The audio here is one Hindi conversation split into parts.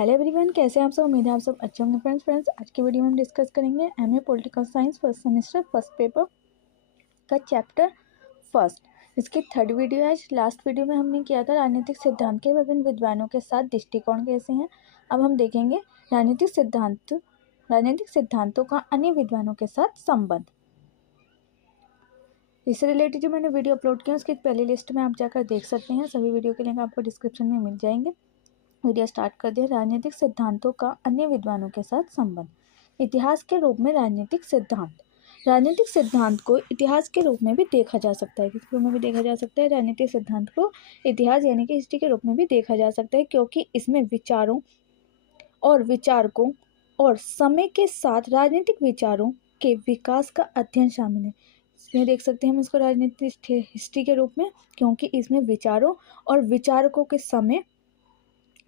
हेलो एवरीवन, कैसे हैं आप सब। उम्मीद है आप सब अच्छे होंगे। फ्रेंड्स आज की वीडियो में हम डिस्कस करेंगे MA political science first semester first paper का चैप्टर फर्स्ट। इसकी थर्ड वीडियो है। लास्ट वीडियो में हमने किया था राजनीतिक सिद्धांत के विभिन्न विद्वानों के साथ दृष्टिकोण कैसे हैं। अब हम देखेंगे राजनीतिक सिद्धांतों का अन्य विद्वानों के साथ संबंध। इससे रिलेटेड जो मैंने वीडियो अपलोड किया उसकी पहली लिस्ट में आप जाकर देख सकते हैं। सभी वीडियो के लिंक आपको डिस्क्रिप्शन में मिल जाएंगे। वीडियो स्टार्ट कर दिया। राजनीतिक सिद्धांतों का अन्य विद्वानों के साथ संबंध। इतिहास के रूप में राजनीतिक सिद्धांत को इतिहास के रूप में भी देखा जा सकता है। किस रूप में भी देखा जा सकता है? राजनीतिक सिद्धांत को इतिहास यानी कि हिस्ट्री के रूप में भी देखा जा सकता है, क्योंकि इसमें विचारों और विचारकों और समय के साथ राजनीतिक विचारों के विकास का अध्ययन शामिल है। इसमें देख सकते हैं हम इसको राजनीतिक हिस्ट्री के रूप में, क्योंकि इसमें विचारों और विचारकों के समय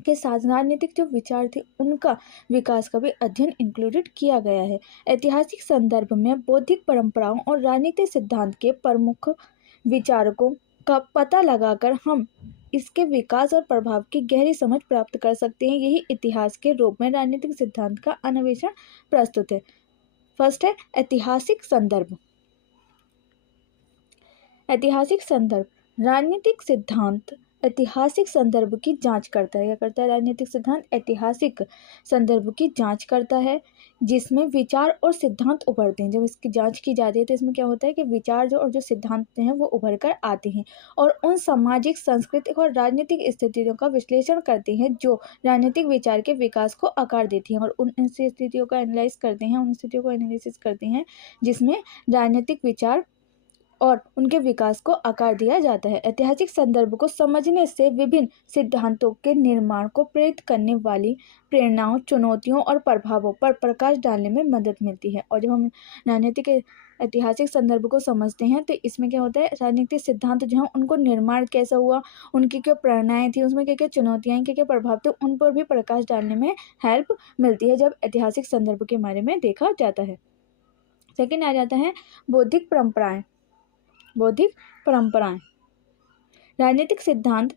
के साथ राजनीतिक जो विचार थे उनका विकास का भी अध्ययन इंक्लूडेड किया गया है। ऐतिहासिक संदर्भ में बौद्धिक परंपराओं और राजनीतिक सिद्धांत के प्रमुख विचारकों का पता लगाकर हम इसके विकास और प्रभाव की गहरी समझ प्राप्त कर सकते हैं। यही इतिहास के रूप में राजनीतिक सिद्धांत का अन्वेषण प्रस्तुत है। फर्स्ट है ऐतिहासिक संदर्भ। ऐतिहासिक संदर्भ। राजनीतिक सिद्धांत ऐतिहासिक संदर्भ की जांच करता है। क्या करता है राजनीतिक सिद्धांत? ऐतिहासिक संदर्भ की जांच करता है, जिसमें विचार और सिद्धांत उभरते हैं। जब इसकी जांच की जाती है तो इसमें क्या होता है कि विचार जो और जो सिद्धांत हैं वो उभर कर आते हैं और उन सामाजिक, सांस्कृतिक और राजनीतिक स्थितियों का विश्लेषण करते हैं जो राजनीतिक विचार के विकास को आकार देती हैं, और उन स्थितियों का एनालाइज करते हैं, उन स्थितियों को एनालिसिस करते हैं जिसमें राजनीतिक विचार और उनके विकास को आकार दिया जाता है। ऐतिहासिक संदर्भ को समझने से विभिन्न सिद्धांतों के निर्माण को प्रेरित करने वाली प्रेरणाओं, चुनौतियों और प्रभावों पर प्रकाश डालने में मदद मिलती है। और जब हम राजनीतिक ऐतिहासिक संदर्भ को समझते हैं तो इसमें क्या होता है, राजनीतिक सिद्धांत जो है उनको निर्माण कैसा हुआ, उनकी क्या प्रेरणाएं थी, उसमें क्या क्या चुनौतियाँ, क्या क्या प्रभाव थे, उन पर भी प्रकाश डालने में हेल्प मिलती है जब ऐतिहासिक संदर्भ के बारे में देखा जाता है। सेकेंड आ जाता है बौद्धिक परंपराएं। बौद्धिक परंपराएं। राजनीतिक सिद्धांत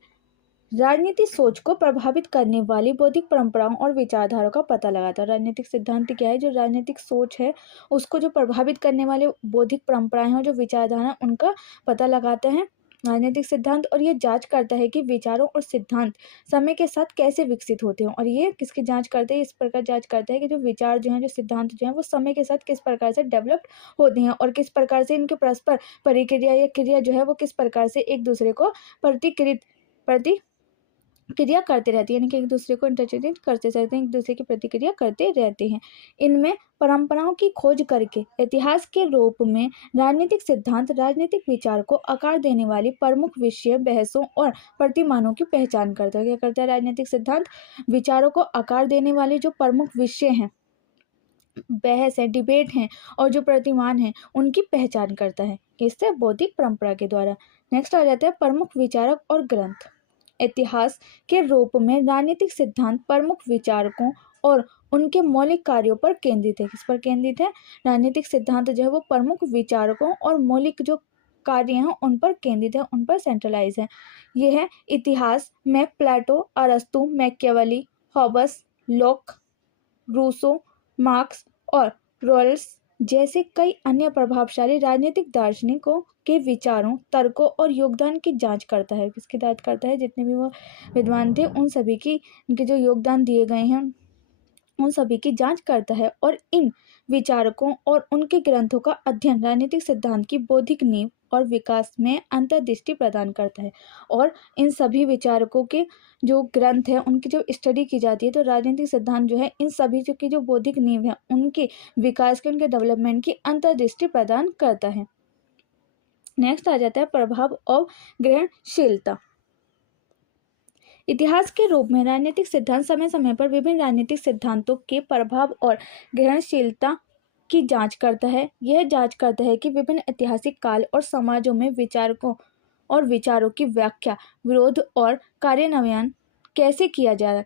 राजनीतिक सोच को प्रभावित करने वाली बौद्धिक परंपराओं और विचारधाराओं का पता लगाता है। राजनीतिक सिद्धांत क्या है? जो राजनीतिक सोच है उसको जो प्रभावित करने वाले बौद्धिक परंपराएं हैं, जो विचारधारा, उनका पता लगाता है राजनीतिक सिद्धांत। और ये जांच करता है कि विचारों और सिद्धांत समय के साथ कैसे विकसित होते हैं। और ये किसकी जांच करते हैं? इस प्रकार जांच करता है कि जो विचार जो हैं, जो सिद्धांत जो हैं, वो समय के साथ किस प्रकार से डेवलप होते हैं और किस प्रकार से इनके परस्पर परिक्रिया या क्रिया जो है वो किस प्रकार से एक दूसरे को प्रतिक्रिया करते रहती है, यानी कि एक दूसरे को इंटरचेंज करते रहते हैं, एक दूसरे की प्रतिक्रिया करते रहते हैं। इनमें परंपराओं की खोज करके इतिहास के रूप में राजनीतिक सिद्धांत राजनीतिक विचार को आकार देने वाली प्रमुख विषय, बहसों और प्रतिमानों की पहचान करता है। क्या करता है राजनीतिक सिद्धांत? विचारों को आकार देने वाले जो प्रमुख विषय हैं, बहस है, डिबेट हैं और जो प्रतिमान हैं, उनकी पहचान करता है। किससे? बौद्धिक परंपरा के द्वारा। नेक्स्ट आ जाता है प्रमुख विचारक और ग्रंथ। इतिहास के रूप में राजनीतिक सिद्धांत प्रमुख विचारकों और उनके मौलिक कार्यों पर केंद्रित है। किस पर केंद्रित है? राजनीतिक सिद्धांत जो है वो प्रमुख विचारकों और मौलिक जो कार्य हैं उन पर केंद्रित है, उन पर सेंट्रलाइज है। ये है इतिहास में प्लेटो, अरस्तु, Machiavelli, Hobbes, Locke, Rousseau, Marx और रॉयल्स जैसे कई अन्य प्रभावशाली राजनीतिक दार्शनिकों के विचारों, तर्कों और योगदान की जांच करता है। किसकी जांच करता है? जितने भी वो विद्वान थे उन सभी की, उनके जो योगदान दिए गए हैं उन सभी की जांच करता है। और इन विचारकों और उनके ग्रंथों का अध्ययन राजनीतिक सिद्धांत की बौद्धिक नींव और विकास में अंतर्दृष्टि प्रदान करता है। और इन सभी विचारकों के जो ग्रंथ है उनकी जो स्टडी की जाती है तो राजनीतिक सिद्धांत जो है इन सभी जो की जो बौद्धिक नींव है उनके विकास के, उनके डेवलपमेंट की अंतर्दृष्टि प्रदान करता है। नेक्स्ट आ जाता है प्रभाव और ग्रहणशीलता। इतिहास के रूप में राजनीतिक सिद्धांत समय समय पर विभिन्न राजनीतिक सिद्धांतों के प्रभाव और ग्रहणशीलता की जांच करता है। यह जांच करता है कि विभिन्न ऐतिहासिक काल और समाजों में विचारकों और विचारों की व्याख्या, विरोध और कार्यान्वयन कैसे किया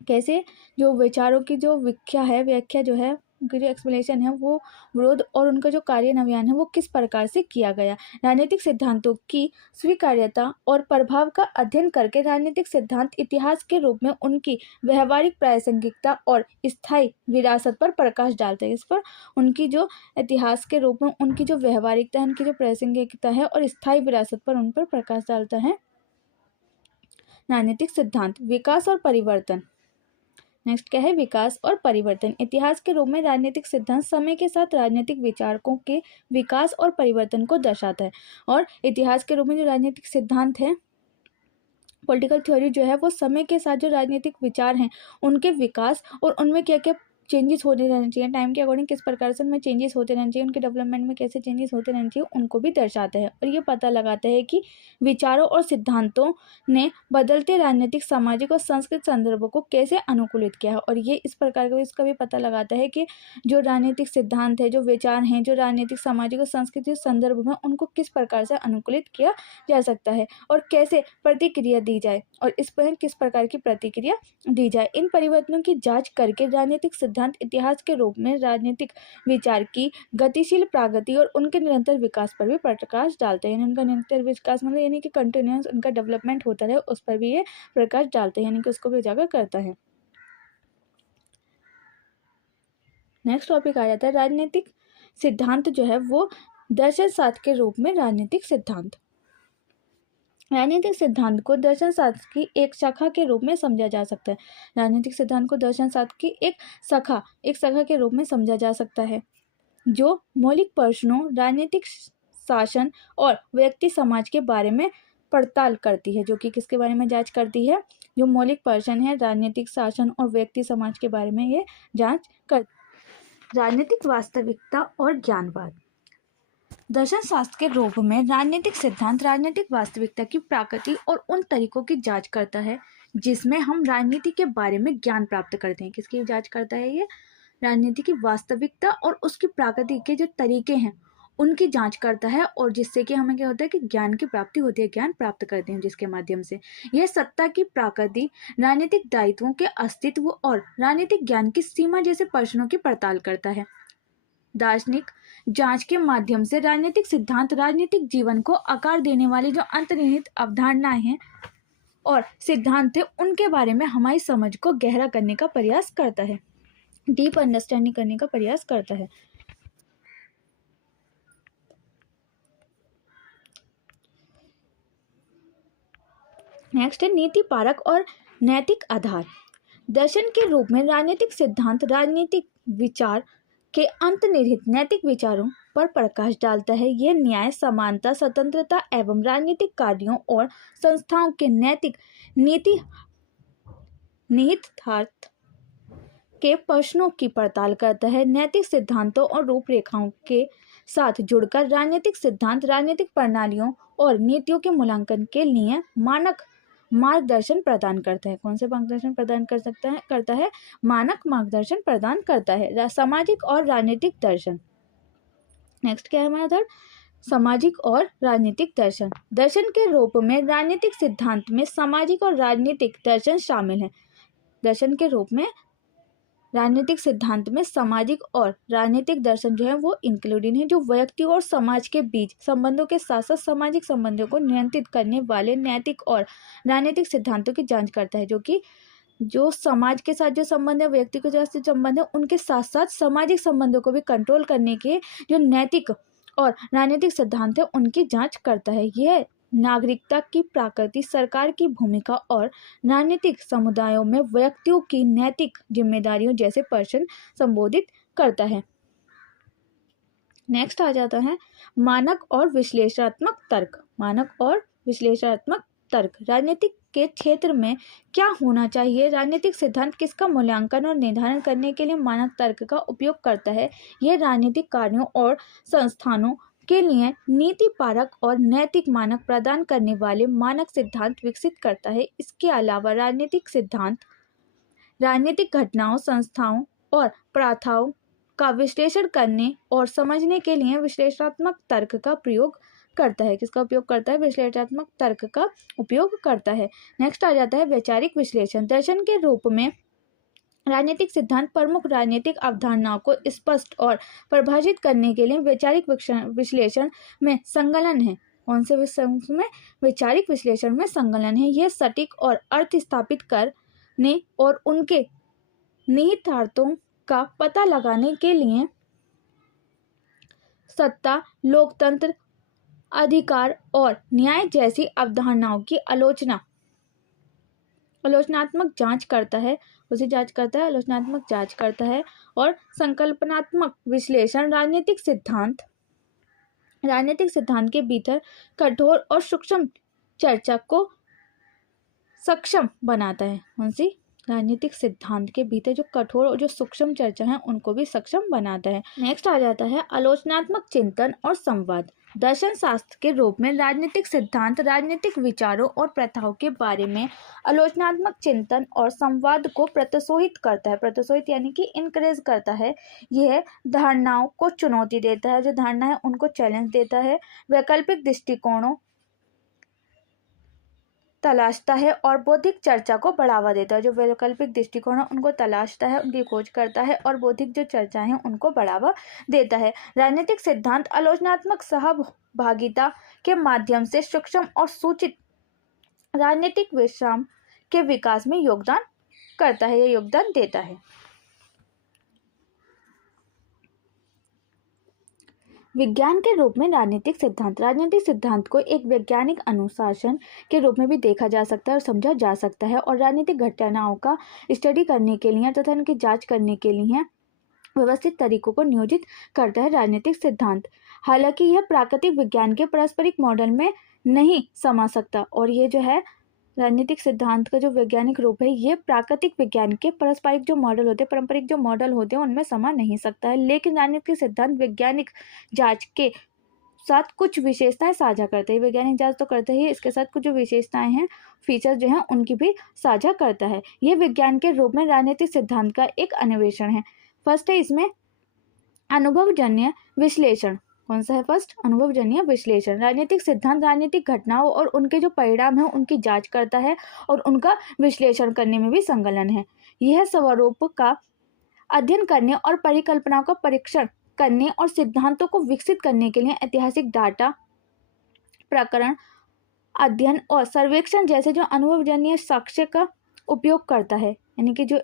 कैसे जो विचारों की जो व्याख्या जो है उनकी जो एक्सप्लेनेशन है वो विरोध और उनका जो कार्यान्वयन है वो किस प्रकार से किया गया। राजनीतिक सिद्धांतों की स्वीकार्यता और प्रभाव का अध्ययन करके राजनीतिक सिद्धांत इतिहास के रूप में उनकी व्यवहारिक प्रासंगिकता और स्थायी विरासत पर प्रकाश डालते हैं। इस पर उनकी जो इतिहास के रूप में उनकी जो व्यवहारिकता है, उनकी जो प्रासंगिकता है और स्थायी विरासत पर उन पर प्रकाश डालता है राजनीतिक सिद्धांत। विकास और परिवर्तन। नेक्स्ट क्या है, विकास और परिवर्तन। इतिहास के रूप में राजनीतिक सिद्धांत समय के साथ राजनीतिक विचारकों के विकास और परिवर्तन को दर्शाता है। और इतिहास के रूप में जो राजनीतिक सिद्धांत है, पॉलिटिकल थ्योरी जो है वो समय के साथ जो राजनीतिक विचार हैं उनके विकास और उनमें क्या क्या चेंजेस होते रहने चाहिए, टाइम के अकॉर्डिंग किस प्रकार से उनमें चेंजेस होते रहने चाहिए, उनके डेवलपमेंट में कैसे चेंजेस होते रहने चाहिए, उनको भी दर्शाता है। और ये पता लगाता है कि विचारों और सिद्धांतों ने बदलते राजनीतिक, सामाजिक और सांस्कृतिक संदर्भों को कैसे अनुकूलित किया है। और ये इस प्रकार का इसका भी पता लगाता है कि जो राजनीतिक सिद्धांत है, जो विचार हैं, जो राजनीतिक, सामाजिक और सांस्कृतिक संदर्भ में उनको किस प्रकार से अनुकूलित किया जा सकता है और कैसे प्रतिक्रिया दी जाए और इस पर किस प्रकार की प्रतिक्रिया दी जाए। इन परिवर्तनों की जांच करके राजनीतिक सिद्धांत इतिहास के रूप में राजनीतिक विचार की गतिशील प्रगति और उनके निरंतर विकास पर भी प्रकाश डालते हैं। उनका निरंतर विकास मतलब यानी कि कंटिन्यूअस उनका डेवलपमेंट होता है, उस पर भी ये प्रकाश डालते हैं, यानी कि उसको भी उजागर करता है। नेक्स्ट टॉपिक आ जाता है राजनीतिक सिद्धांत जो है वो दर्शन शास्त्र के रूप में राजनीतिक सिद्धांत। राजनीतिक सिद्धांत को दर्शन शास्त्र की एक शाखा के रूप में समझा जा सकता है। राजनीतिक सिद्धांत को दर्शन शास्त्र की एक शाखा के रूप में समझा जा सकता है जो मौलिक प्रश्नों, राजनीतिक शासन और व्यक्ति समाज के बारे में पड़ताल करती है। जो कि किसके बारे में जांच करती है, जो मौलिक प्रश्न है, राजनीतिक शासन और व्यक्ति समाज के बारे में ये जांच कर। राजनीतिक वास्तविकता और ज्ञानवाद। दर्शन शास्त्र के रूप में राजनीतिक सिद्धांत राजनीतिक वास्तविकता की प्रकृति और उन तरीकों की जांच करता है जिसमें हम राजनीति के बारे में ज्ञान प्राप्त करते हैं। किसकी जांच करता है ये, राजनीति की वास्तविकता और उसकी प्रकृति के जो तरीके हैं उनकी जांच करता है और जिससे कि हमें क्या होता है कि ज्ञान की प्राप्ति होती है, ज्ञान प्राप्त करते हैं जिसके माध्यम से यह सत्ता की प्रकृति, राजनीतिक दायित्वों के अस्तित्व और राजनीतिक ज्ञान की सीमा जैसे प्रश्नों की पड़ताल करता है। दार्शनिक जांच के माध्यम से राजनीतिक सिद्धांत राजनीतिक जीवन को आकार देने वाली जो अंतर्निहित अवधारणाएं हैं और सिद्धांत है उनके बारे में हमारी समझ को गहरा करने का प्रयास करता है, डीप अंडरस्टैंडिंग करने का प्रयास करता है। नेक्स्ट है नीति पारक और नैतिक आधार। दर्शन के रूप में राजनीतिक सिद्धांत राजनीतिक विचार के अंतर्निहित नैतिक विचारों पर प्रकाश डालता है। यह न्याय, समानता, स्वतंत्रता एवं राजनीतिक कार्यों और संस्थाओं के नैतिक नीति निहितार्थ के प्रश्नों की पड़ताल करता है। नैतिक सिद्धांतों और रूपरेखाओं के साथ जुड़कर राजनीतिक सिद्धांत राजनीतिक प्रणालियों और नीतियों के मूल्यांकन के लिए मानक मार्गदर्शन प्रदान करता है। कौन से मार्गदर्शन प्रदान करता है? मानक मार्गदर्शन प्रदान करता है। सामाजिक और राजनीतिक दर्शन। नेक्स्ट क्या है हमारा दर? सामाजिक और राजनीतिक दर्शन। दर्शन के रूप में राजनीतिक सिद्धांत में सामाजिक और राजनीतिक दर्शन शामिल है। दर्शन के रूप में राजनीतिक सिद्धांत में सामाजिक और राजनीतिक दर्शन जो है वो इंक्लूडिंग है, जो व्यक्ति और समाज के बीच संबंधों के साथ साथ सामाजिक संबंधों को नियंत्रित करने वाले नैतिक और राजनीतिक सिद्धांतों की जांच करता है। जो कि जो समाज के साथ जो संबंध है, व्यक्ति के साथ जो संबंध है, उनके साथ साथ सामाजिक संबंधों को भी कंट्रोल करने के जो नैतिक और राजनीतिक सिद्धांत है उनकी जांच करता है। यह नागरिकता की प्रकृति, सरकार की भूमिका और राजनीतिक समुदायों में व्यक्तियों की नैतिक जिम्मेदारियों जैसे प्रश्न संबोधित करता है। नेक्स्ट आ जाता है मानक और विश्लेषणात्मक तर्क। मानक और विश्लेषणात्मक तर्क। राजनीतिक के क्षेत्र में क्या होना चाहिए, राजनीतिक सिद्धांत किसका मूल्यांकन और निर्धारण करने के लिए मानक तर्क का उपयोग करता है। यह राजनीतिक कार्यों और संस्थानों के लिए नीति पारक और नैतिक मानक प्रदान करने वाले मानक सिद्धांत विकसित करता है। इसके अलावा राजनीतिक सिद्धांत राजनीतिक घटनाओं, संस्थाओं और प्रथाओं का विश्लेषण करने और समझने के लिए विश्लेषणात्मक तर्क का प्रयोग करता है। किसका उपयोग करता है? विश्लेषणात्मक तर्क का उपयोग करता है। नेक्स्ट आ जाता है वैचारिक विश्लेषण। दर्शन के रूप में राजनीतिक सिद्धांत प्रमुख राजनीतिक अवधारणाओं को स्पष्ट और परिभाषित करने के लिए वैचारिक विश्लेषण में संलग्न है। कौन से में? वैचारिक विश्लेषण में संलग्न है। यह सटीक और अर्थ स्थापित करने और उनके निहितार्थों का पता लगाने के लिए सत्ता, लोकतंत्र, अधिकार और न्याय जैसी अवधारणाओं की आलोचनात्मक जांच करता है। उसे जांच करता है, आलोचनात्मक जांच करता है। और संकल्पनात्मक विश्लेषण राजनीतिक सिद्धांत के भीतर कठोर और सूक्ष्म चर्चा को सक्षम बनाता है। कौन सी? राजनीतिक सिद्धांत के भीतर जो कठोर और जो सूक्ष्म चर्चा है उनको भी सक्षम बनाता है। नेक्स्ट आ जाता है आलोचनात्मक चिंतन और संवाद। दर्शन शास्त्र के रूप में राजनीतिक सिद्धांत राजनीतिक विचारों और प्रथाओं के बारे में आलोचनात्मक चिंतन और संवाद को प्रोत्साहित करता है। प्रोत्साहित यानी कि इनकरेज करता है। यह धारणाओं को चुनौती देता है, जो धारणा है उनको चैलेंज देता है, वैकल्पिक दृष्टिकोणों तलाशता है और बौद्धिक चर्चा को बढ़ावा देता है। जो वैकल्पिक दृष्टिकोण है उनको तलाशता है, उनकी खोज करता है और बौद्धिक जो चर्चा है उनको बढ़ावा देता है। राजनीतिक सिद्धांत आलोचनात्मक सहभागिता के माध्यम से सूक्ष्म और सूचित राजनीतिक विश्राम के विकास में योगदान करता है या योगदान देता है। विज्ञान के रूप में राजनीतिक सिद्धांत को एक वैज्ञानिक अनुशासन के रूप में भी देखा जा सकता है और समझा जा सकता है, और राजनीतिक घटनाओं का स्टडी करने के लिए तथा उनकी जांच करने के लिए व्यवस्थित तरीकों को नियोजित करता है राजनीतिक सिद्धांत। हालांकि यह प्राकृतिक विज्ञान के पारस्परिक मॉडल में नहीं समा सकता, और ये जो है राजनीतिक सिद्धांत का जो वैज्ञानिक रूप है ये प्राकृतिक विज्ञान के पारस्परिक जो मॉडल होते हैं, पारंपरिक जो मॉडल होते हैं उनमें समा नहीं सकता है। लेकिन राजनीतिक सिद्धांत वैज्ञानिक जांच के साथ कुछ विशेषताएं साझा करते हैं। वैज्ञानिक जांच तो करते ही, इसके साथ कुछ जो विशेषताएं हैं, फीचर्स जो हैं उनकी भी साझा करता है। यह विज्ञान के रूप में राजनीतिक सिद्धांत का एक अन्वेषण है। फर्स्ट है इसमें अनुभवजन्य विश्लेषण। कौन सा है? फर्स्ट, अनुभवजन्य विश्लेषण। राजनीतिक सिद्धांत राजनीतिक घटनाओं और उनके जो परिणाम हैं उनकी जांच करता है और उनका विश्लेषण करने में भी संलग्न है। यह स्वरूप का अध्ययन करने और परिकल्पनाओं का परीक्षण करने और सिद्धांतों को विकसित करने के लिए ऐतिहासिक डाटा, प्रकरण अध्ययन और सर्वेक्षण जैसे जो अनुभवजन्य साक्ष्य का उपयोग करता है, यानी कि जो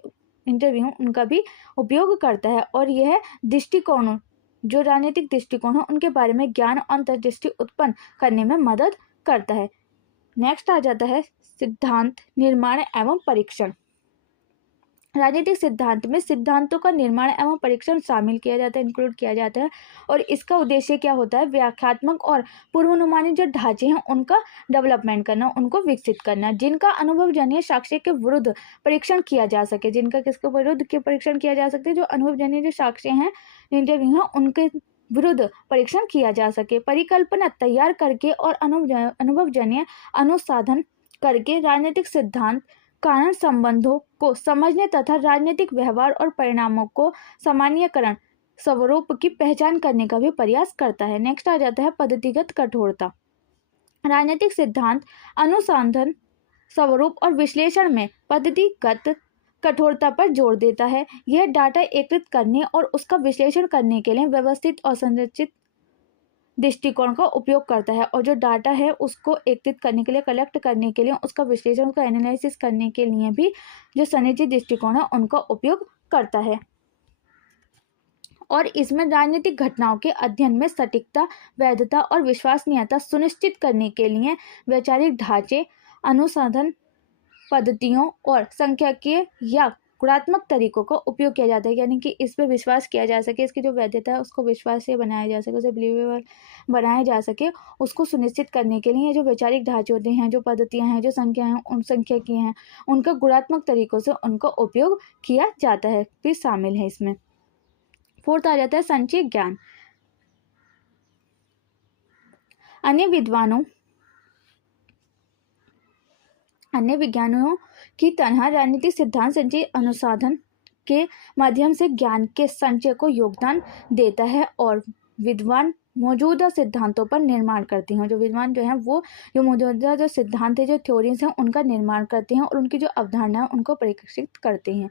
इंटरव्यू उनका भी उपयोग करता है। और यह दृष्टिकोणों, जो राजनीतिक दृष्टिकोण है उनके बारे में ज्ञान और अंतर्दृष्टि उत्पन्न करने में मदद करता है। नेक्स्ट आ जाता है सिद्धांत निर्माण एवं परीक्षण। राजनीतिक सिद्धांत में सिद्धांतों का निर्माण एवं परीक्षण शामिल किया जाता है, इंक्लूड किया जाता है। और इसका उद्देश्य क्या होता है? व्याख्यात्मक और पूर्वानुमानी जो ढांचे हैं उनका डेवलपमेंट करना, उनको विकसित करना, जिनका अनुभवजन्य साक्ष्य के विरुद्ध परीक्षण किया जा सके। जिनका किसके विरुद्ध के परीक्षण किया जा सकते? जो अनुभवजन्य जो साक्ष्य हैं, इंटरव्यू हैं, उनके विरुद्ध परीक्षण किया जा सके। परिकल्पना तैयार करके और अनुभवजन्य अनुसाधन करके राजनीतिक सिद्धांत कारण संबंधों को समझने तथा राजनीतिक व्यवहार और परिणामों को सामान्यकरण स्वरूप की पहचान करने का भी प्रयास करता है। नेक्स्ट आ जाता है पद्धतिगत कठोरता। राजनीतिक सिद्धांत अनुसंधान, स्वरूप और विश्लेषण में पद्धतिगत कठोरता पर जोर देता है। यह डाटा एकत्रित करने और उसका विश्लेषण करने के लिए व्यवस्थित और संरचित दृष्टिकोण का उपयोग करता है, और जो डाटा है उसको एकत्रित करने के लिए, कलेक्ट करने के लिए, उसका विश्लेषण, उसका एनालिसिस करने के लिए भी जो संरचित दृष्टिकोण है उनका उपयोग करता है। और इसमें राजनीतिक घटनाओं के अध्ययन में सटीकता, वैधता और विश्वसनीयता सुनिश्चित करने के लिए वैचारिक ढांचे, अनुसंधान पद्धतियों और सांख्यिकीय या गुणात्मक तरीकों का उपयोग किया जाता है, यानी कि इस पर विश्वास किया जा सके, इसकी जो वैधता है उसको विश्वासीय बनाया जा सके, उसे बिलीवेबल बनाया जा सके, उसको सुनिश्चित करने के लिए जो वैचारिक ढांचे होते हैं, जो पद्धतियां हैं, जो संख्या हैं, उन सांख्यिकीय हैं, उनका गुणात्मक तरीकों से उनका उपयोग किया जाता है, भी शामिल है इसमें। फोर्थ आ जाता है संचय ज्ञान। अन्य विज्ञानों की तरह राजनीतिक सिद्धांत संचय अनुसंधान के माध्यम से ज्ञान के संचय को योगदान देता है, और विद्वान मौजूदा सिद्धांतों पर निर्माण करते हैं। जो विद्वान जो हैं वो जो मौजूदा जो सिद्धांत है, जो थ्योरीज हैं, उनका निर्माण करते हैं और उनकी जो अवधारणा है उनको परिष्कृत करते हैं।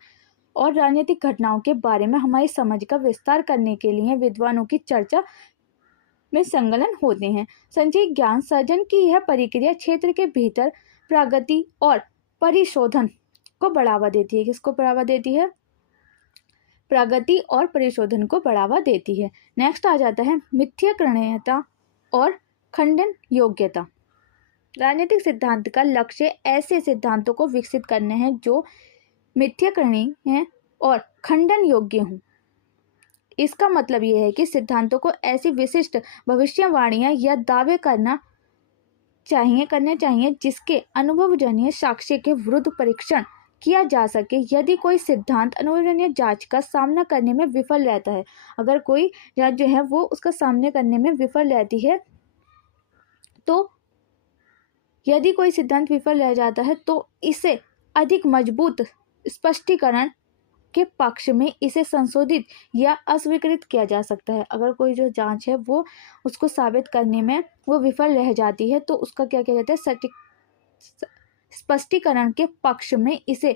और राजनीतिक घटनाओं के बारे में हमारी समझ का विस्तार करने के लिए विद्वानों की चर्चा में संलग्न होते हैं। संचयी ज्ञान सर्जन की यह प्रक्रिया क्षेत्र के भीतर प्रगति और परिशोधन को बढ़ावा देती है। किसको बढ़ावा देती है? प्रगति और परिशोधन को बढ़ावा देती है। नेक्स्ट आ जाता है मिथ्याकरणीयता और खंडन योग्यता। राजनीतिक सिद्धांत का लक्ष्य ऐसे सिद्धांतों को विकसित करना है जो मिथ्याकरणीय हैं और खंडन योग्य हों। इसका मतलब यह है कि सिद्धांतों को ऐसी विशिष्ट भविष्यवाणियां या दावे करने चाहिए जिसके अनुभवजन्य साक्ष्य के विरुद्ध परीक्षण किया जा सके। यदि कोई सिद्धांत अनुभवजन्य जांच का सामना करने में विफल रहता है, अगर कोई जांच जो है वो उसका सामना करने में विफल रहती है, तो यदि कोई सिद्धांत विफल रह जाता है तो इसे अधिक मजबूत स्पष्टीकरण के पक्ष में इसे संशोधित या अस्वीकृत किया जा सकता है। अगर कोई जो जांच है वो उसको साबित करने में वो विफल रह जाती है तो उसका क्या किया जाता है? सटीक स्पष्टीकरण के पक्ष में इसे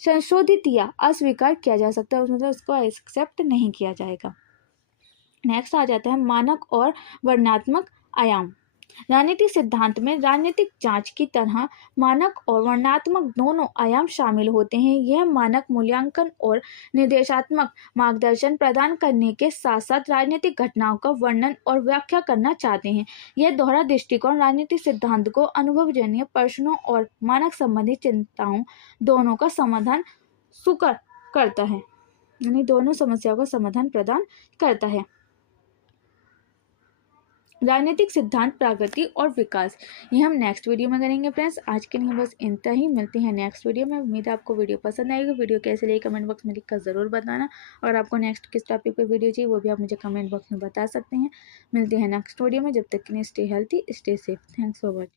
संशोधित या अस्वीकार किया जा सकता है, मतलब उसको एक्सेप्ट नहीं किया जाएगा। नेक्स्ट आ जाता है मानक और वर्णनात्मक आयाम। राजनीतिक सिद्धांत में राजनीतिक जांच की तरह मानक और वर्णनात्मक दोनों आयाम शामिल होते हैं। यह मानक मूल्यांकन और निर्देशात्मक मार्गदर्शन प्रदान करने के साथ साथ राजनीतिक घटनाओं का वर्णन और व्याख्या करना चाहते हैं। यह दोहरा दृष्टिकोण राजनीतिक सिद्धांत को अनुभवजन्य प्रश्नों और मानक संबंधी चिंताओं दोनों का समाधान सुकर करता है, यानी दोनों समस्याओं का समाधान प्रदान करता है। राजनीतिक सिद्धांत प्रगति और विकास, ये हम नेक्स्ट वीडियो में करेंगे फ्रेंड्स। आज के लिए बस इतना ही, मिलते हैं नेक्स्ट वीडियो में। उम्मीद है आपको वीडियो पसंद आएगी। वीडियो कैसे लगी कमेंट बॉक्स में लिखकर ज़रूर बताना, और आपको नेक्स्ट किस टॉपिक पे वीडियो चाहिए वो भी आप मुझे कमेंट बॉक्स में बता सकते हैं। मिलते हैं नेक्स्ट वीडियो में, जब तक के लिए stay healthy, stay safe. Thanks for watching.